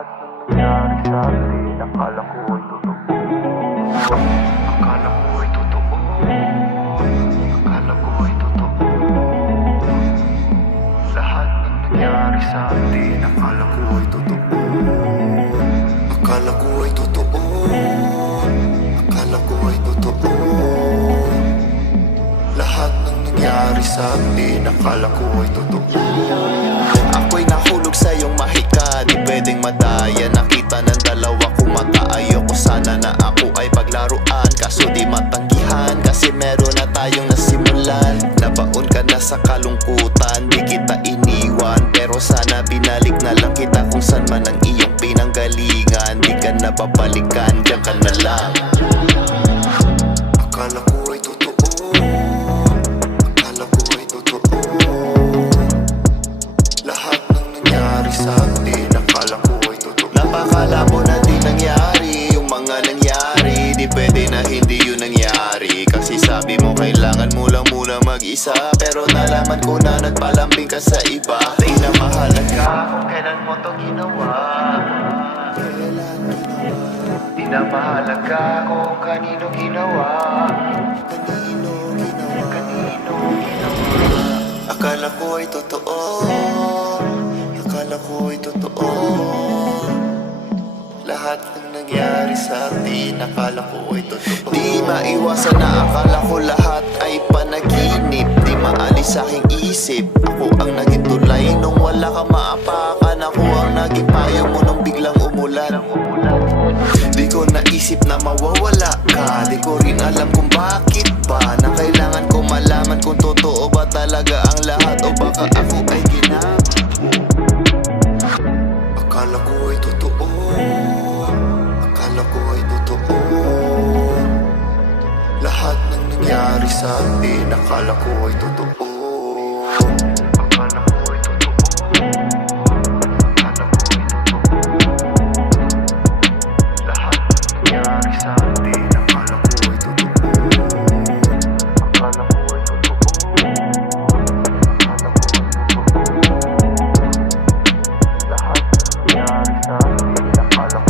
lahat ng nangyari sa akin Akala ko ay totoo Akala ko ay totoo Akala ko ay totoo Lahat ng nangyari sa atin Akala ko ay totoo Akala ko ay totoo Akala ko ay totoo Lahat ng nangyari sa atin Akala ko ay totoo. Madaya Nakita ng dalawa kong mata Ayoko sana na ako ay paglaruan. Kaso di matanggihan Kasi meron na tayong nasimulan. Nabaon ka na sa kalungkutan Di kita iniwan. Pero sana binalik na lang kita Kung saan man ang iyong pinanggalingan. Di ka na babalikan Diyan ka na lang sabi mo kailangan mo lang muna mag-isa Pero nalaman ko na nagpalambing ka sa iba. Di na mahalaga kung kailan mo to ginawa. Kailan ginawa Di na mahalaga kung kanino ginawa. Kanino ginawa Kanino ginawa. Akala ko ay totoo. Akala ko ay totoo. Lahat nangyari sa atin? Akala ko ay totoo. Di maiwasan na akala ko lahat ay panaginip. Di maalis sa aking isip. Ako ang naging tulay nung wala ka maapakan. Ako ang naging payo mo nung biglang umulan. Di ko naisip na mawawala ka. Di ko rin alam kung bakit ba Na kailangan ko malaman kung totoo ba talaga ang lahat O baka ako nangyari sa atin. Akala ko ay totoo. Akala ko ay totoo. Akala ko ay totoo. Lahat ng ko ay totoo. Akala ko ay totoo Akala ko ay totoo. Lahat ng ko